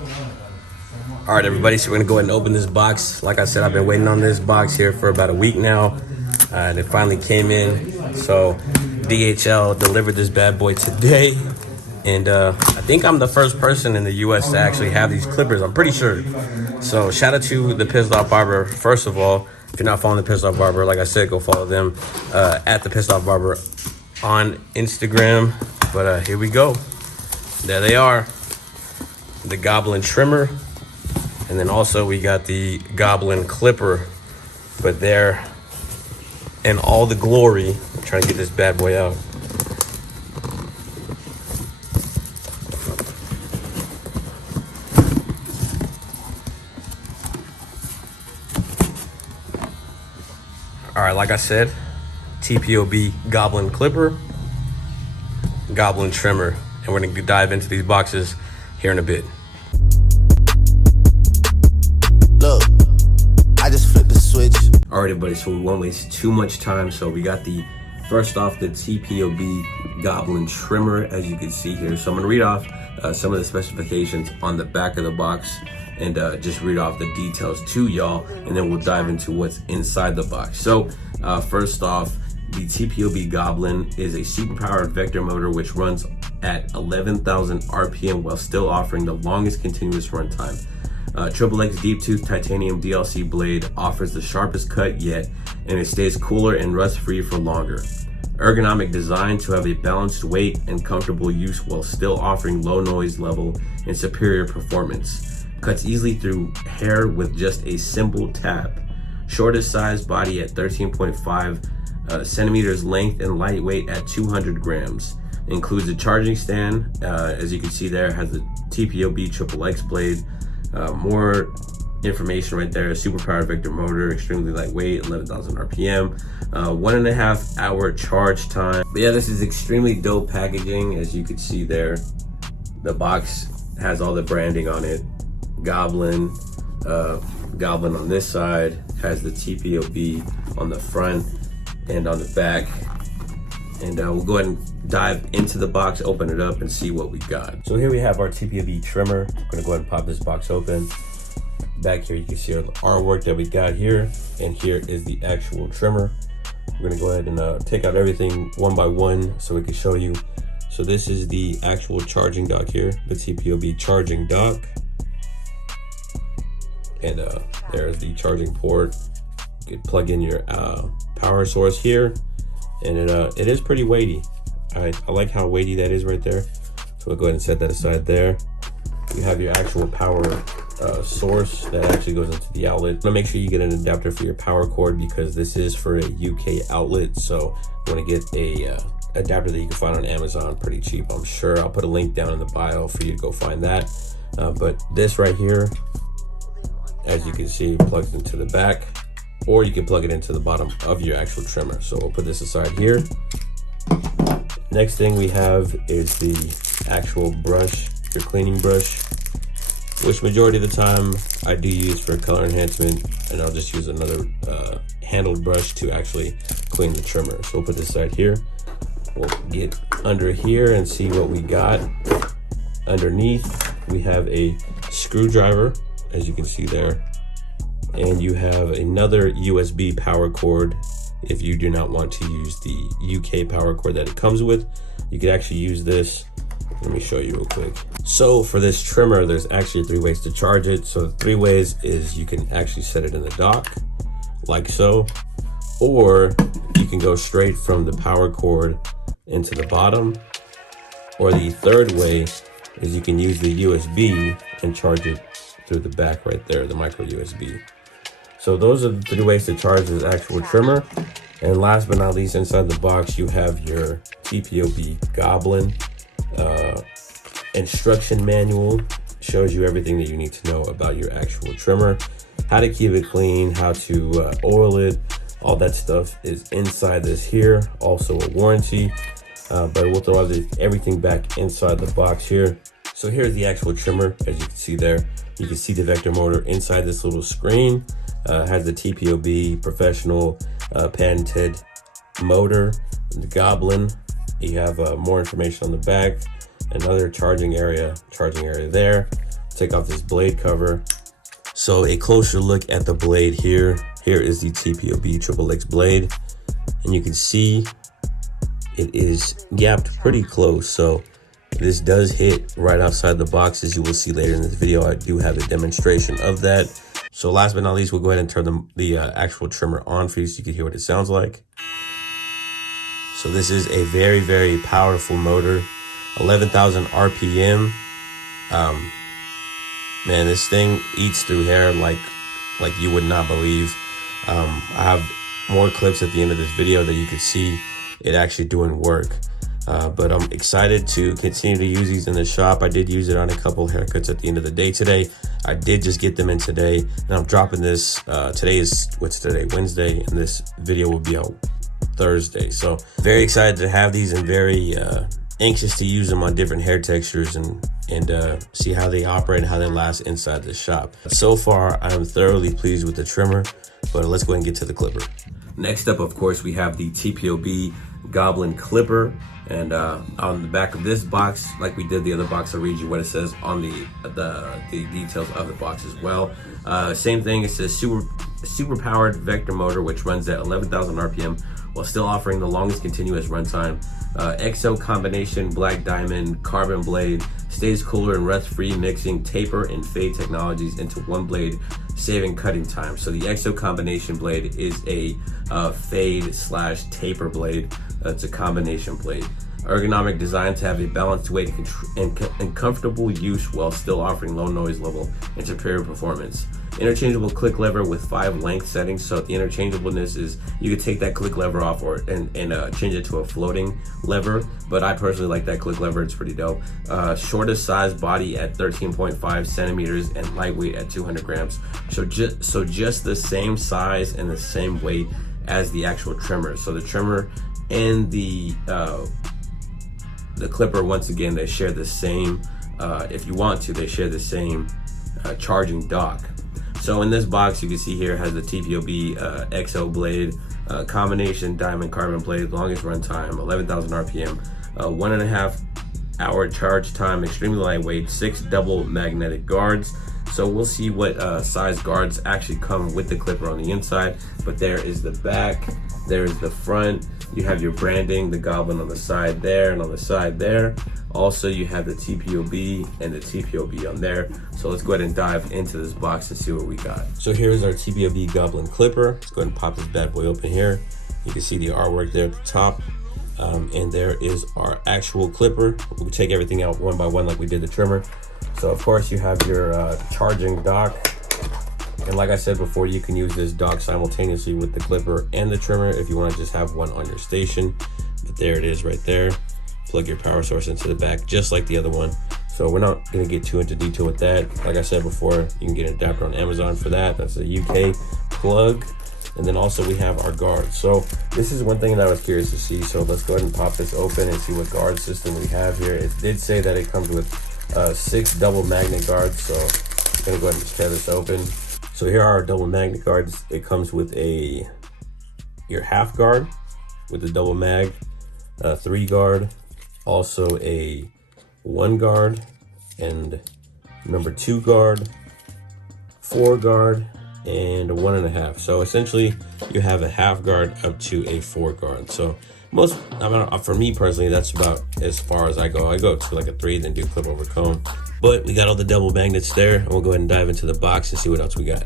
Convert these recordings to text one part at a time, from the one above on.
All right, everybody, so we're gonna go ahead and open this box. Like I said, I've been waiting on this box here for about a week now, and it finally came in. So DHL delivered this bad boy today, and I think I'm the first person in the US to actually have these clippers, I'm pretty sure. So shout out to the Thepissedoffbarber. First of all, if you're not following the Thepissedoffbarber, like I said, go follow them at the Thepissedoffbarber on Instagram. But here we go. There they are, the Goblin trimmer. And then also we got the Goblin clipper, but they're in all the glory. I'm trying to get this bad boy out. All right, like I said, TPOB Goblin clipper, Goblin trimmer, and we're gonna dive into these boxes here in a bit. Look, I just flipped the switch. All right, everybody, so we won't waste too much time. So we got first off, the TPOB Goblin trimmer, as you can see here. So I'm gonna read off some of the specifications on the back of the box and just read off the details to y'all, and then we'll dive into what's inside the box. So first off, the TPOB Goblin is a superpowered vector motor which runs at 11,000 RPM while still offering the longest continuous runtime. XXX Deep Tooth Titanium DLC blade offers the sharpest cut yet, and it stays cooler and rust-free for longer. Ergonomic design to have a balanced weight and comfortable use while still offering low noise level and superior performance. Cuts easily through hair with just a simple tap. Shortest size body at 13.5 centimeters length and lightweight at 200 grams. Includes a charging stand, as you can see there, has the TPOB XXX blade. More information right there. Superpowered vector motor, extremely lightweight, 11,000 RPM, 1.5 hour charge time. But yeah, this is extremely dope packaging. As you can see there, the box has all the branding on it. Goblin, Goblin on this side, has the TPOB on the front and on the back. And we'll go ahead and dive into the box, open it up, and see what we got. So here we have our TPOB trimmer. I'm gonna go ahead and pop this box open. Back here, you can see our artwork that we got here, and here is the actual trimmer. We're gonna go ahead and take out everything one by one so we can show you. So this is the actual charging dock here, the TPOB charging dock. And there's the charging port. You can plug in your power source here. And it is pretty weighty. I like how weighty that is right there. So we'll go ahead and set that aside there. You have your actual power source that actually goes into the outlet. But make sure you get an adapter for your power cord because this is for a UK outlet. So you want to get a adapter that you can find on Amazon pretty cheap, I'm sure. I'll put a link down in the bio for you to go find that. But this right here, as you can see, plugs into the back, or you can plug it into the bottom of your actual trimmer. So we'll put this aside here. Next thing we have is the actual brush, your cleaning brush, which majority of the time I do use for color enhancement, and I'll just use another handled brush to actually clean the trimmer. So we'll put this aside here. We'll get under here and see what we got. Underneath, we have a screwdriver, as you can see there. And you have another USB power cord. If you do not want to use the UK power cord that it comes with, you could actually use this. Let me show you real quick. So for this trimmer, there's actually 3 ways to charge it. So the 3 ways is you can actually set it in the dock, like so, or you can go straight from the power cord into the bottom, or the 3rd way is you can use the USB and charge it through the back right there, the micro USB. So those are the 3 ways to charge this actual trimmer. And last but not least, inside the box, you have your TPOB Goblin instruction manual. Shows you everything that you need to know about your actual trimmer, how to keep it clean, how to oil it, all that stuff is inside this here. Also a warranty, but we'll throw everything back inside the box here. So here's the actual trimmer, as you can see there. You can see the vector motor inside this little screen. Has the TPOB professional patented motor, the Goblin. You have more information on the back, another charging area there. take off this blade cover. So a closer look at the blade here. Here is the TPOB XXX blade, and you can see it is gapped pretty close. So this does hit right outside the box, as you will see later in this video. I do have a demonstration of that. So last but not least, we'll go ahead and turn the actual trimmer on for you so you can hear what it sounds like. So this is a very, very powerful motor, 11,000 RPM. Man, this thing eats through hair like you would not believe. I have more clips at the end of this video that you can see it actually doing work. But I'm excited to continue to use these in the shop. I did use it on a couple haircuts at the end of the day today. I did just get them in today, and I'm dropping this. Today is, what's today? Wednesday, and this video will be out Thursday. So very excited to have these, and very anxious to use them on different hair textures and see how they operate and how they last inside the shop. So far, I'm thoroughly pleased with the trimmer, but let's go ahead and get to the clipper. Next up, of course, we have the TPOB Goblin clipper, and on the back of this box, like we did the other box, I'll read you what it says on the details of the box as well. Same thing, it says super powered vector motor which runs at 11,000 RPM while still offering the longest continuous runtime. XO combination black diamond carbon blade, stays cooler and rust free, mixing taper and fade technologies into one blade, saving cutting time. So the XO combination blade is a fade / taper blade. It's a combination blade. Ergonomic design to have a balanced weight and comfortable use while still offering low noise level and superior performance. Interchangeable click lever with 5 length settings. So the interchangeableness is you could take that click lever off and change it to a floating lever, but I personally like that click lever. It's pretty dope. Shortest size body at 13.5 centimeters and lightweight at 200 grams. So just the same size and the same weight as the actual trimmer. So the trimmer and the clipper, once again, they share the same, if you want to, they share the same charging dock. So in this box, you can see here has the TPOB XO blade, combination diamond carbon blade, longest runtime, 11,000 RPM, 1.5 hour charge time, extremely lightweight, 6 double magnetic guards. So we'll see what size guards actually come with the clipper on the inside. But there is the back, there is the front. You have your branding, the Goblin on the side there and on the side there. Also, you have the TPOB and the TPOB on there. So let's go ahead and dive into this box and see what we got. So here's our TPOB Goblin clipper. Let's go ahead and pop this bad boy open here. You can see the artwork there at the top. And there is our actual clipper. We'll take everything out one by one like we did the trimmer. So of course you have your charging dock. And like I said before, you can use this dock simultaneously with the clipper and the trimmer if you want to just have one on your station. But there it is right there. Plug your power source into the back just like the other one. So we're not going to get too into detail with that. Like I said before, you can get an adapter on Amazon for that. That's a UK plug. And then also we have our guards. So this is one thing that I was curious to see. So let's go ahead and pop this open and see what guard system we have here. It did say that it comes with 6 double magnet guards. So I'm going to go ahead and just tear this open. So here are our double magnet guards. It comes with your half guard with the double mag, 3 guard, also a 1 guard, and number 2 guard, 4 guard, and a 1.5. So essentially you have a half guard up to a 4 guard. So for me personally, that's about as far as I go. I go to like a 3, then do clip over comb. But we got all the double magnets there, and we'll go ahead and dive into the box and see what else we got.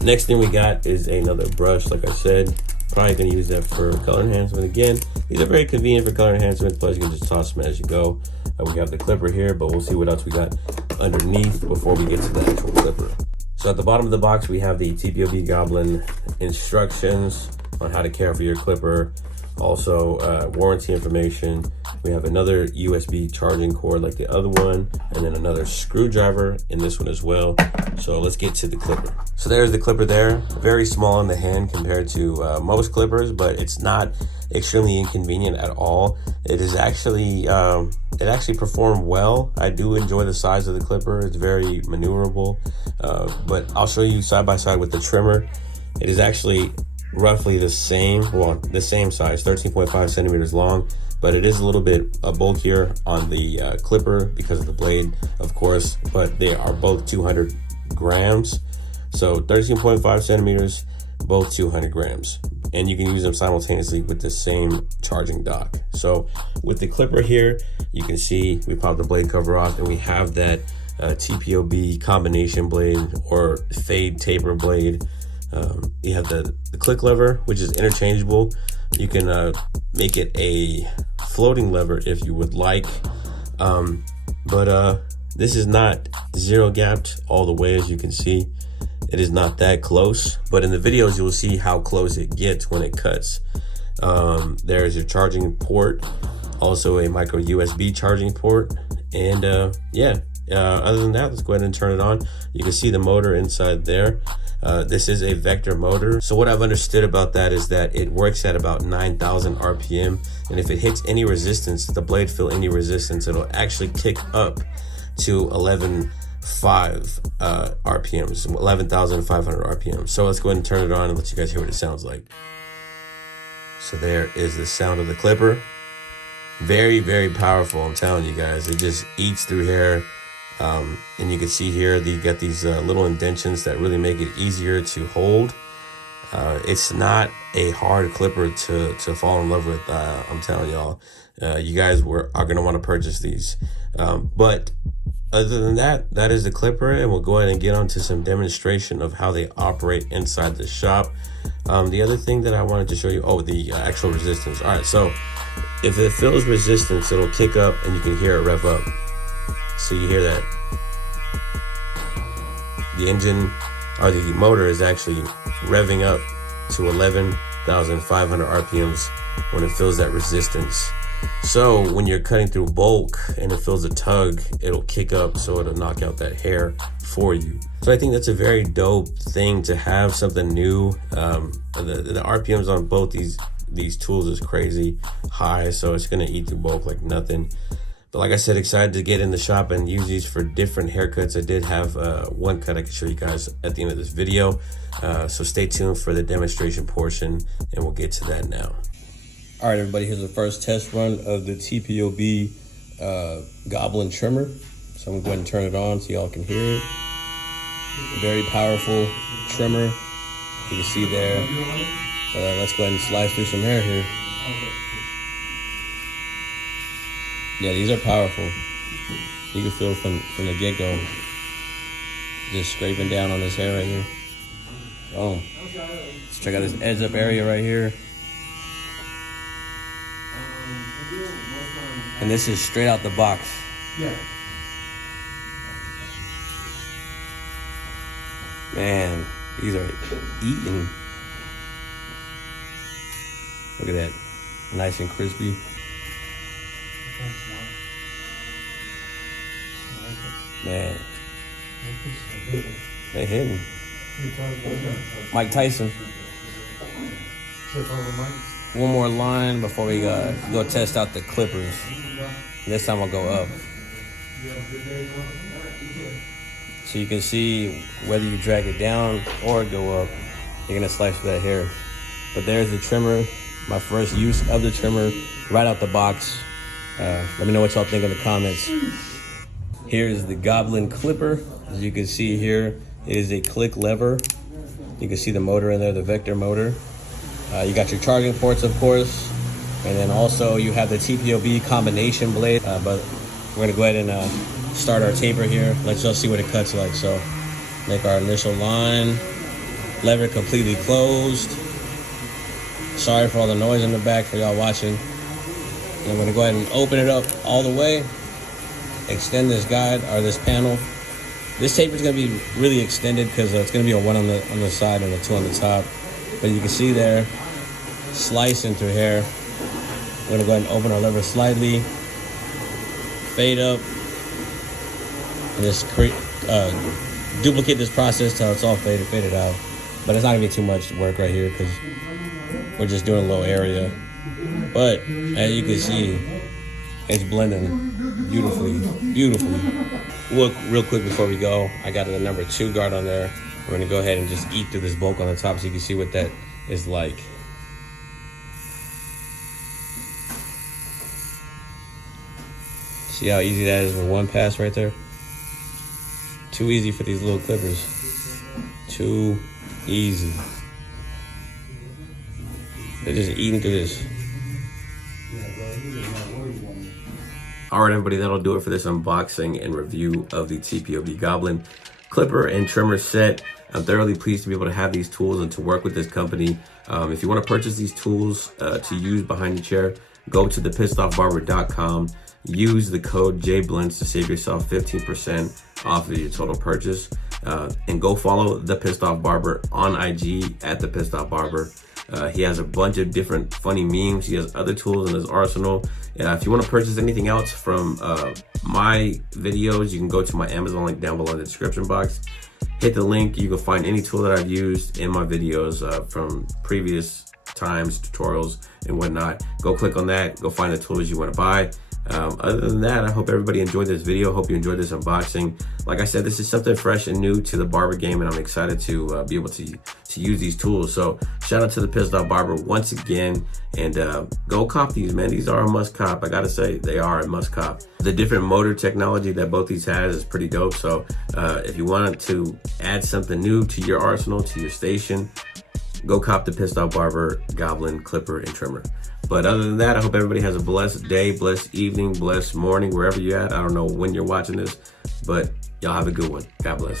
Next thing we got is another brush. Like I said, probably gonna use that for color enhancement again. These are very convenient for color enhancement, plus you can just toss them as you go. We have the clipper here, but we'll see what else we got underneath before we get to the actual clipper. So at the bottom of the box, we have the TPOB Goblin instructions on how to care for your clipper. Also, warranty information. We have another USB charging cord like the other one, and then another screwdriver in this one as well. So let's get to the clipper. So there's the clipper there. Very small in the hand compared to most clippers, but it's not extremely inconvenient at all. It is actually, it actually performed well. I do enjoy the size of the clipper. It's very maneuverable, but I'll show you side by side with the trimmer. It is actually roughly the same, well, the same size, 13.5 centimeters long, but it is a little bit bulkier on the clipper because of the blade, of course, but they are both 200 grams. So 13.5 centimeters, both 200 grams. And you can use them simultaneously with the same charging dock. So with the clipper here, you can see we pop the blade cover off and we have that TPOB combination blade or fade taper blade. You have the click lever, which is interchangeable. You can make it a floating lever if you would like. But this is not zero gapped all the way, as you can see. It is not that close, but in the videos, you'll see how close it gets when it cuts. There's your charging port, also a micro USB charging port. And other than that, let's go ahead and turn it on. You can see the motor inside there. This is a vector motor. So what I've understood about that is that it works at about 9,000 RPM. And if it hits any resistance, the blade feel any resistance, it'll actually kick up to 11,500 RPMs, 11,500 RPMs. So let's go ahead and turn it on and let you guys hear what it sounds like. So there is the sound of the clipper. Very, very powerful, I'm telling you guys. It just eats through hair. And you can see here, you got these little indentions that really make it easier to hold. It's not a hard clipper to fall in love with. I'm telling y'all, you guys are going to want to purchase these. But other than that, that is the clipper, and we'll go ahead and get on to some demonstration of how they operate inside the shop. The other thing that I wanted to show you, the actual resistance. All right, so if it feels resistance, it'll kick up and you can hear it rev up. So you hear that. The engine or the motor is actually revving up to 11,500 RPMs when it feels that resistance. So when you're cutting through bulk and it feels a tug, it'll kick up, so it'll knock out that hair for you. So I think that's a very dope thing to have, something new. The RPMs on both these tools is crazy high, so it's gonna eat through bulk like nothing. But like I said, excited to get in the shop and use these for different haircuts. I did have one cut I can show you guys at the end of this video. So stay tuned for the demonstration portion and we'll get to that now. All right, everybody, here's the first test run of the TPOB Goblin trimmer. So I'm going to go ahead and turn it on so y'all can hear it. Very powerful trimmer. You can see there. Let's go ahead and slice through some hair here. Yeah, these are powerful. You can feel from the get-go. Just scraping down on this hair right here. Oh, let's check out this edge up area right here. And this is straight out the box. Yeah. Man, these are eating. Look at that, nice and crispy. Man, they hitting. Mike Tyson. One more line before we go test out the clippers. This time I'll go up. So you can see whether you drag it down or go up, you're gonna slice through that hair. But there's the trimmer, my first use of the trimmer, right out the box. Let me know what y'all think in the comments. Here's the Goblin clipper. As you can see here, it is a click lever. You can see the motor in there, the vector motor. You got your charging ports, of course. And then also you have the TPOB combination blade. But we're gonna go ahead and start our taper here. Let's just see what it cuts like. So make our initial line. Lever completely closed. Sorry for all the noise in the back for y'all watching. And I'm gonna go ahead and open it up all the way. Extend this guide or this panel. This taper is gonna be really extended because it's gonna be a one on the side and a two on the top. But you can see there, slicing through hair. We're gonna go ahead and open our lever slightly, fade up, and just duplicate this process till it's all faded out. But it's not gonna be too much work right here because we're just doing a little area. But as you can see, it's blending beautifully. Look, real quick before we go, I got a number 2 guard on there. We're gonna go ahead and just eat through this bulk on the top so you can see what that is like. See how easy that is with one pass right there? Too easy for these little clippers. Too easy. They're just eating through this. All right, everybody, that'll do it for this unboxing and review of the Tpob Goblin clipper and trimmer set. I'm thoroughly pleased to be able to have these tools and to work with this company. If you want to purchase these tools to use behind your chair, go to thepissedoffbarber.com. Use the code JBLENDS to save yourself 15% off of your total purchase. And go follow The Pissed Off Barber on IG at Thepissedoffbarber. He has a bunch of different funny memes. He has other tools in his arsenal. If you want to purchase anything else from my videos, you can go to my Amazon link down below in the description box. Hit the link. You can find any tool that I've used in my videos from previous times, tutorials and whatnot. Go click on that. Go find the tools you want to buy. Other than that, I hope everybody enjoyed this video. Hope you enjoyed this unboxing. Like I said, this is something fresh and new to the barber game, and I'm excited to be able to use these tools. So shout out to the Pissed Off Barber once again, and go cop these, man. These are a must cop. I gotta say, they are a must cop. The different motor technology that both these has is pretty dope. So if you wanted to add something new to your arsenal, to your station, go cop the Pissed Off Barber Goblin clipper and trimmer. But other than that, I hope everybody has a blessed day, blessed evening, blessed morning, wherever you're at. I don't know when you're watching this, but y'all have a good one. God bless.